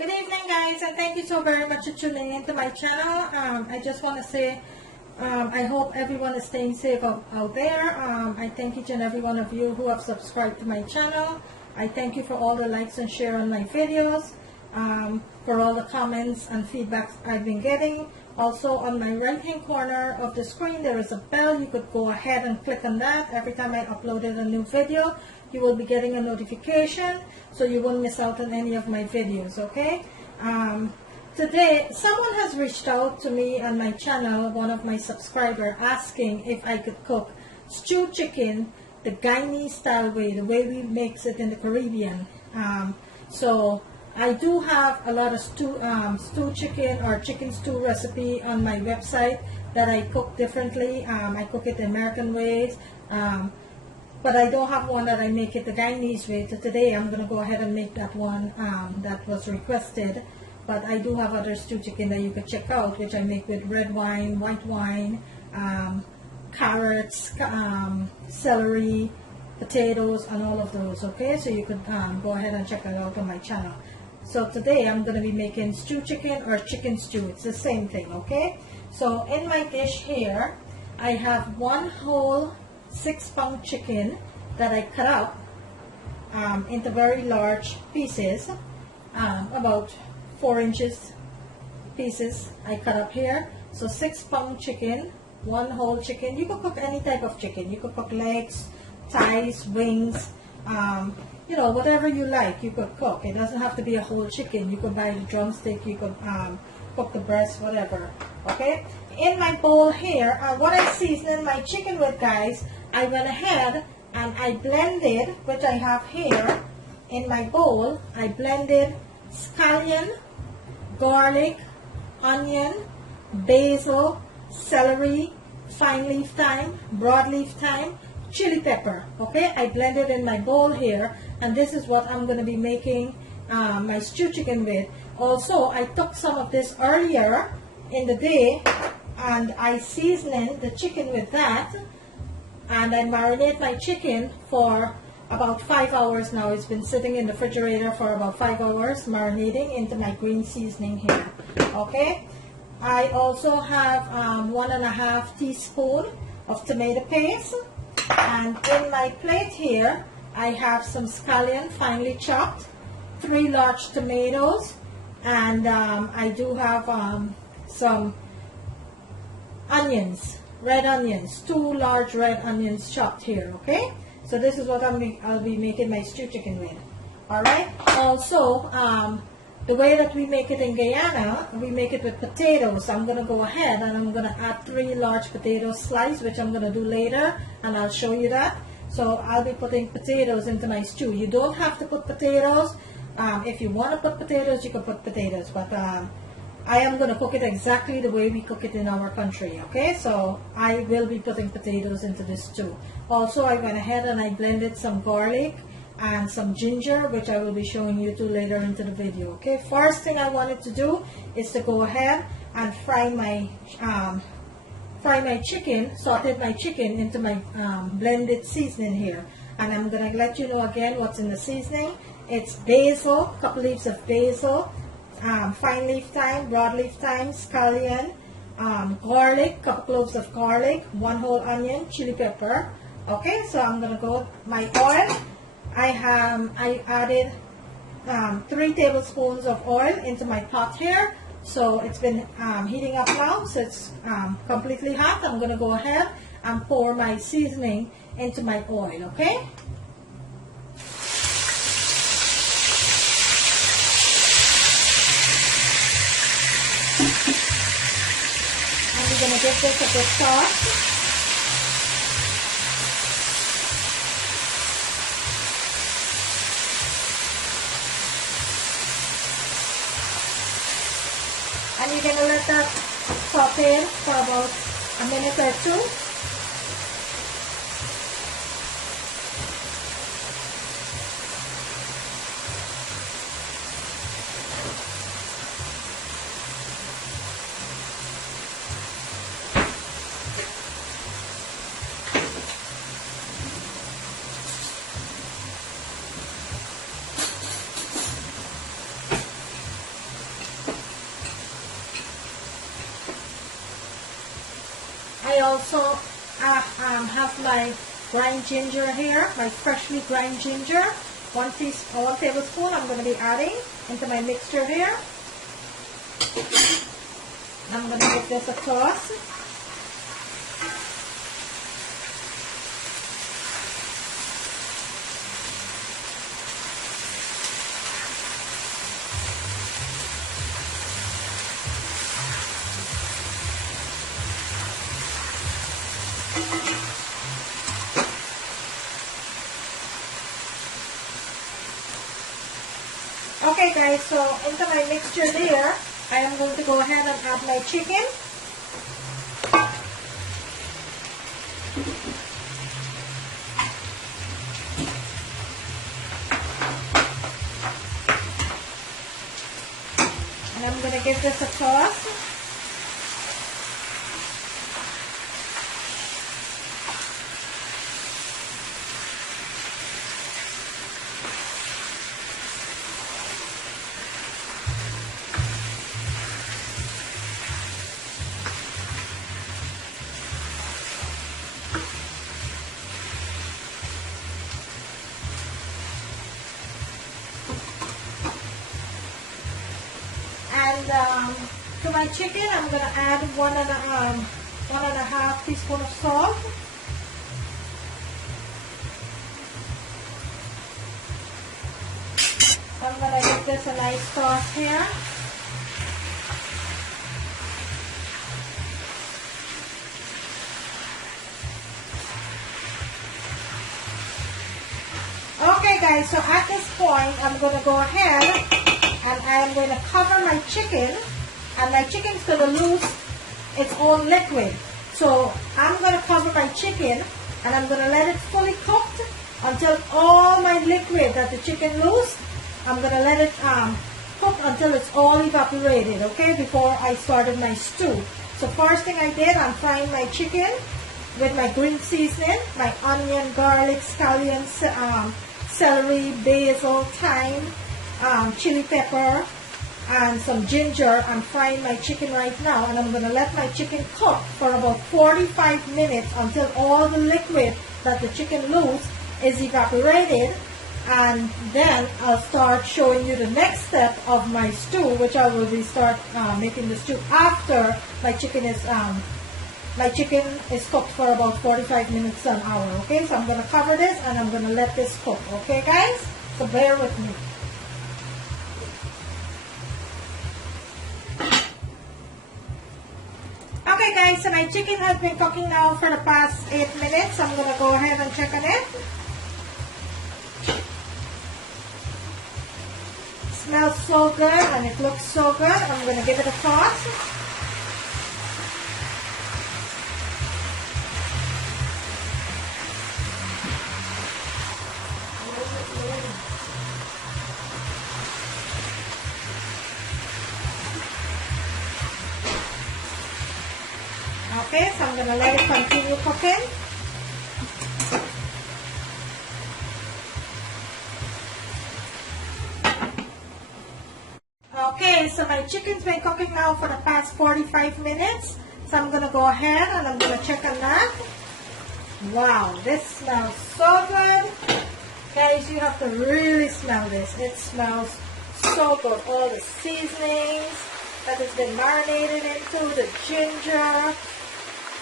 Good evening, guys, and thank you so very much for tuning into my channel. I just want to say I hope everyone is staying safe out there. I thank each and every one of you who have subscribed to my channel. I thank you for all the likes and share on my videos, for all the comments and feedbacks I've been getting. Also, on my right hand corner of the screen there is a bell. You could go ahead and click on that. Every time I uploaded a new video, you will be getting a notification, so you won't miss out on any of my videos, okay? Today, someone has reached out to me on my channel, one of my subscribers, asking if I could cook stewed chicken the Guyanese style way, the way we make it in the Caribbean. So I do have a lot of stew chicken or chicken stew recipe on my website that I cook differently. I cook it the American ways. But I don't have one that I make it the Guyanese way. So today I'm going to go ahead and make that one that was requested. But I do have other stew chicken that you could check out, which I make with red wine, white wine, carrots, celery, potatoes, and all of those. Okay, so you could go ahead and check it out on my channel. So today I'm going to be making stew chicken or chicken stew. It's the same thing, okay? So in my dish here, I have one whole 6-pound chicken that I cut up into very large pieces, about 4 inches pieces I cut up here. So 6-pound chicken, one whole chicken. You could cook any type of chicken. You could cook legs, thighs, wings, you know, whatever you like you could cook. It doesn't have to be a whole chicken. You could buy the drumstick, you could cook the breast, whatever. Okay, in my bowl here, what I seasoned my chicken with, guys, I went ahead and I blended, which I have here in my bowl, I blended scallion, garlic, onion, basil, celery, fine leaf thyme, broadleaf thyme, chili pepper. Okay, I blended in my bowl here, and this is what I'm going to be making my stew chicken with. Also, I took some of this earlier in the day and I seasoned the chicken with that, and I marinate my chicken for about 5 hours now. It's been sitting in the refrigerator for about 5 hours, marinating into my green seasoning here. Okay, I also have 1.5 teaspoons of tomato paste, and in my plate here I have some scallion finely chopped, 3 large tomatoes, and I do have some onions, red onions, 2 large red onions chopped here. Okay, so this is what I'll be making my stew chicken with. All right. Also, the way that we make it in Guyana, we make it with potatoes. So I'm going to go ahead and I'm going to add 3 large potato slices, which I'm going to do later, and I'll show you that. So I'll be putting potatoes into my stew. You don't have to put potatoes. If you want to put potatoes, you can put potatoes, but I am going to cook it exactly the way we cook it in our country. Okay, so I will be putting potatoes into this stew. Also, I went ahead and I blended some garlic and some ginger, which I will be showing you to later into the video. Okay, first thing I wanted to do is to go ahead and fry my chicken, sauteed my chicken into my blended seasoning here. And I'm going to let you know again what's in the seasoning. It's basil, a couple leaves of basil, fine leaf thyme, broadleaf thyme, scallion, garlic, couple cloves of garlic, 1 whole onion, chili pepper. Okay, so I'm gonna go my oil. I added 3 tablespoons of oil into my pot here. So it's been heating up now, so it's completely hot. I'm gonna go ahead and pour my seasoning into my oil. Okay. I'm going to give this a good sauce. And you're going to let that saute for about a minute or 2. I also have my grind ginger here, my freshly grind ginger. 1 tablespoon I'm going to be adding into my mixture here. I'm going to give this a toss. Okay guys, so into my mixture there, I am going to go ahead and add my chicken. And I'm going to give this a toss. To my chicken, I'm going to add one and a half teaspoon of salt. I'm going to give this a nice toss here. Okay guys, so at this point, I'm going to go ahead and I am going to cover my chicken. And my chicken is going to lose its own liquid. So I'm going to cover my chicken and I'm going to let it fully cooked until all my liquid that the chicken lose, I'm going to let it cook until it's all evaporated, okay, before I started my stew. So first thing I did, I'm frying my chicken with my green seasoning, my onion, garlic, scallion, celery, basil, thyme, chili pepper, and some ginger. I'm frying my chicken right now, and I'm going to let my chicken cook for about 45 minutes until all the liquid that the chicken lose is evaporated, and then I'll start showing you the next step of my stew, which I will start making the stew after my chicken is cooked for about 45 minutes to an hour. Okay, so I'm going to cover this and I'm going to let this cook. Okay guys, so bear with me. Okay guys, so my chicken has been cooking now for the past 8 minutes. I'm going to go ahead and check on it. Smells so good and it looks so good. I'm going to give it a toss. Okay, so I'm going to let it continue cooking. Okay, so my chicken's been cooking now for the past 45 minutes. So I'm going to go ahead and I'm going to check on that. Wow, this smells so good. Guys, you have to really smell this. It smells so good. All the seasonings that has been marinated into, the ginger,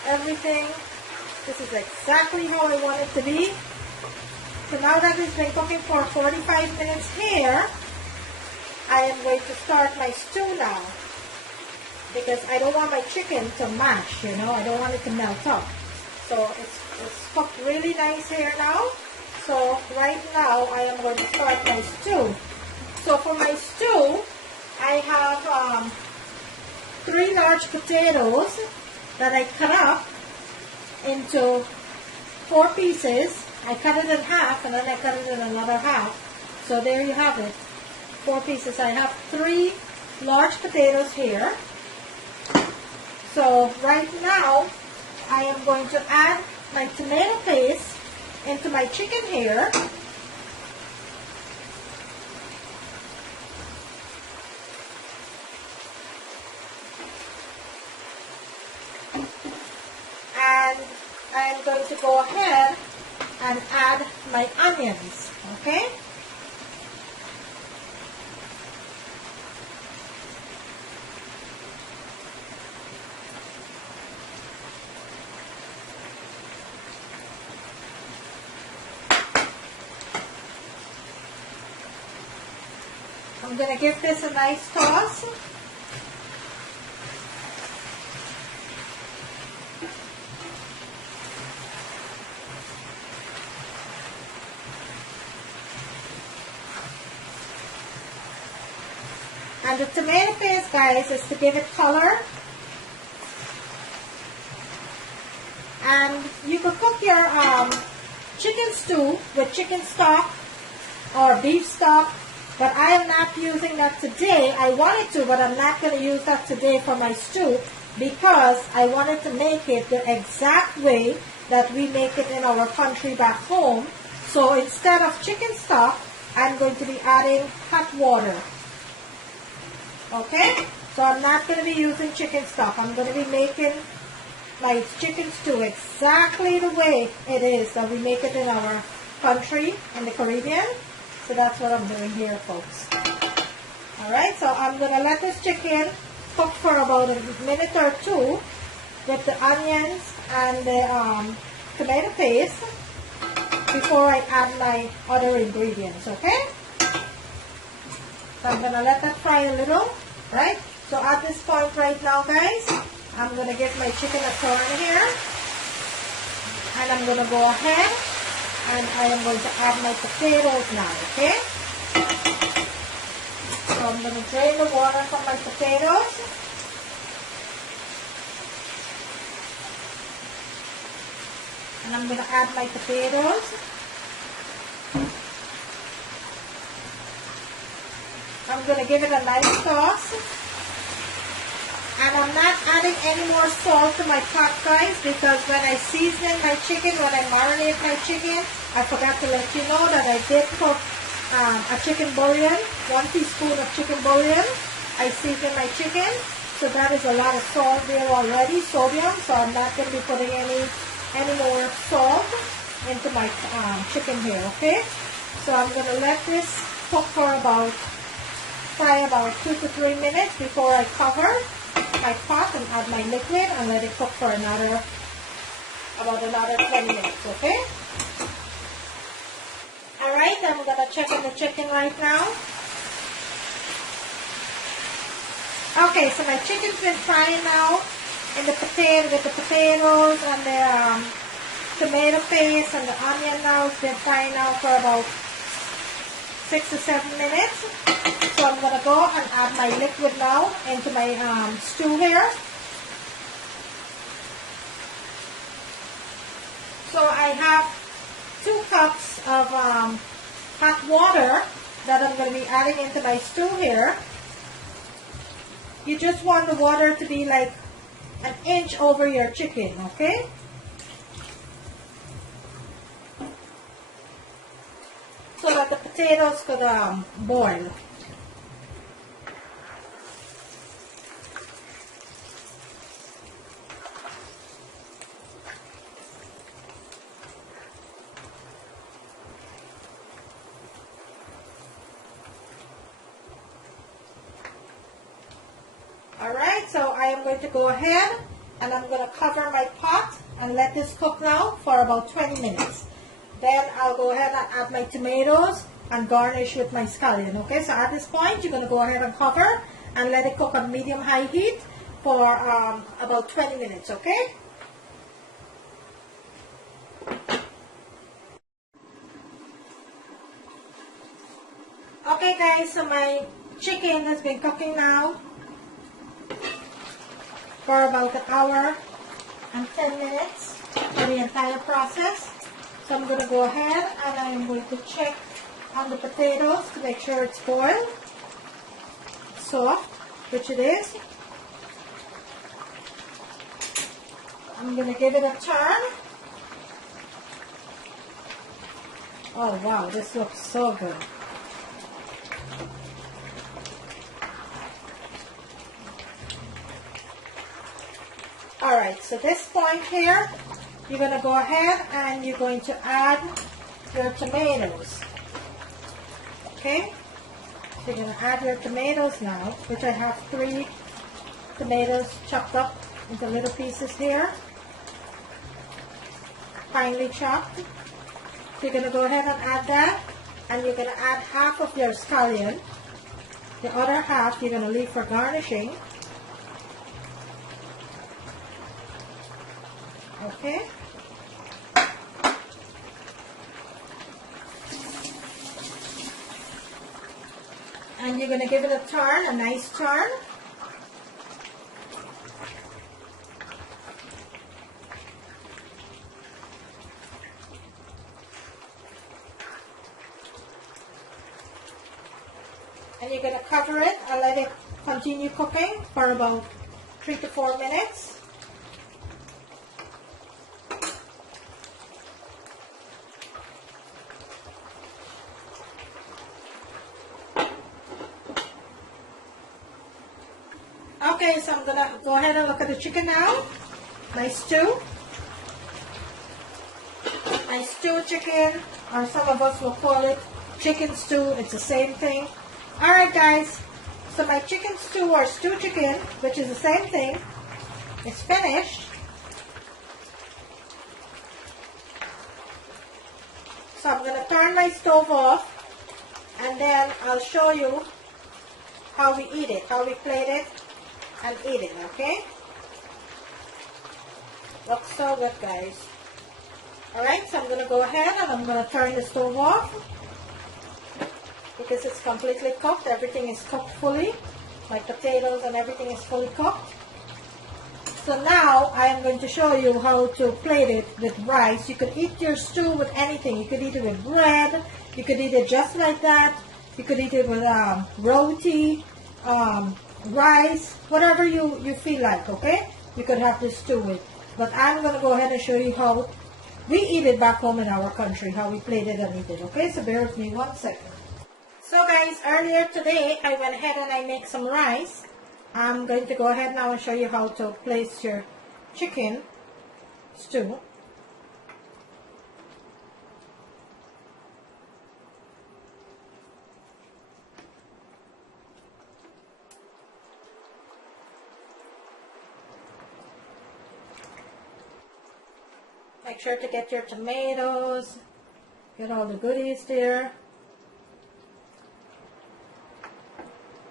everything. This is exactly how I want it to be. So now that it's been cooking for 45 minutes here, I am going to start my stew now, because I don't want my chicken to mash, you know, I don't want it to melt up. So it's cooked really nice here now. So right now I am going to start my stew. So for my stew, I have 3 large potatoes that I cut up into 4 pieces. I cut it in half and then I cut it in another half. So there you have it. 4 pieces. I have 3 large potatoes here. So right now I am going to add my tomato paste into my chicken here. I am going to go ahead and add my onions, okay? I'm going to give this a nice toss. And the tomato paste, guys, is to give it color. And you could cook your chicken stew with chicken stock or beef stock, but I am not using that today. I wanted to, but I'm not going to use that today for my stew because I wanted to make it the exact way that we make it in our country back home. So instead of chicken stock, I'm going to be adding hot water. Okay, so I'm not going to be using chicken stock. I'm going to be making my chicken stew exactly the way it is that we make it in our country in the Caribbean. So that's what I'm doing here, folks. Alright, so I'm going to let this chicken cook for about a minute or two with the onions and the tomato paste before I add my other ingredients, okay? So I'm going to let that fry a little, right? So at this point right now, guys, I'm going to give my chicken a turn here. And I'm going to go ahead and I am going to add my potatoes now, okay? So I'm going to drain the water from my potatoes. And I'm going to add my potatoes. I'm going to give it a nice toss. And I'm not adding any more salt to my pot, guys, because when I season my chicken, when I marinate my chicken, I forgot to let you know that I did cook a chicken bouillon, 1 teaspoon of chicken bouillon. I seasoned my chicken, so that is a lot of salt there already, sodium, so I'm not going to be putting any more salt into my chicken here, okay? So I'm going to let this cook for fry about 2 to 3 minutes before I cover my pot and add my liquid and let it cook for about another 20 minutes, okay? Alright, I'm going to check on the chicken right now. Okay, so my chicken's been frying now with the potatoes and the tomato paste and the onion now. It's been frying now for about 6 to 7 minutes. So I'm going to go and add my liquid now into my stew here. So I have 2 cups of hot water that I'm going to be adding into my stew here. You just want the water to be like an inch over your chicken, okay? So that the potatoes could boil. Alright, so I am going to go ahead and I'm going to cover my pot and let this cook now for about 20 minutes. Then I'll go ahead and add my tomatoes and garnish with my scallion. Okay, so at this point you're going to go ahead and cover and let it cook on medium-high heat for about 20 minutes, okay? Okay guys, so my chicken has been cooking now for about 1 hour and 10 minutes for the entire process. So I'm going to go ahead and I'm going to check on the potatoes to make sure it's boiled, soft, which it is. I'm going to give it a turn. Oh wow, this looks so good. Alright, so this point here, you're going to go ahead and you're going to add your tomatoes. Okay? So you're going to add your tomatoes now, which I have 3 tomatoes chopped up into little pieces here. Finely chopped. So you're going to go ahead and add that. And you're going to add half of your scallion. The other half you're going to leave for garnishing. Okay. And you're going to give it a turn, a nice turn. And you're going to cover it and let it continue cooking for about 3 to 4 minutes. Okay, so I'm going to go ahead and look at the chicken now. My stew. My stew chicken, or some of us will call it chicken stew. It's the same thing. Alright guys, so my chicken stew or stew chicken, which is the same thing, is finished. So I'm going to turn my stove off and then I'll show you how we eat it, how we plate it and eat it, okay? Looks so good guys. Alright, so I'm going to go ahead and I'm going to turn the stove off. Because it's completely cooked, everything is cooked fully. My potatoes and everything is fully cooked. So now I am going to show you how to plate it with rice. You could eat your stew with anything. You could eat it with bread. You could eat it just like that. You could eat it with roti, rice, whatever you feel like, okay? You could have this stew with. But I'm going to go ahead and show you how we eat it back home in our country, how we plate it and eat it, okay? So bear with me 1 second. So guys, earlier today, I went ahead and I make some rice. I'm going to go ahead now and show you how to place your chicken stew. Make sure to get your tomatoes, get all the goodies there.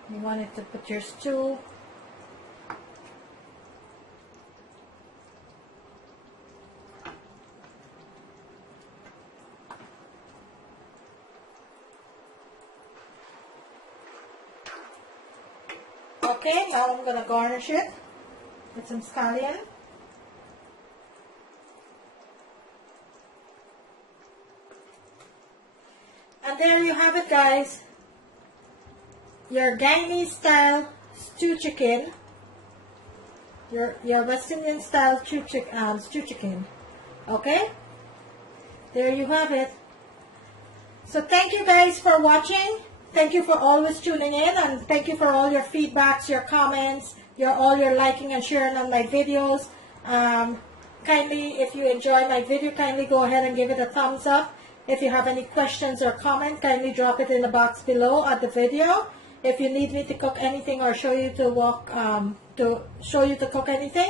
You want it to put your stew. Okay, now I'm going to garnish it with some scallion. And there you have it guys. Your Guyanese style stew chicken, your West Indian style stew chicken. Okay, there you have it. So thank you guys for watching. Thank you for always tuning in, and thank you for all your feedbacks, your comments, all your liking and sharing on my videos. Kindly, if you enjoy my video, kindly go ahead and give it a thumbs up. If you have any questions or comments, kindly drop it in the box below at the video. If you need me to cook anything or show you to cook anything,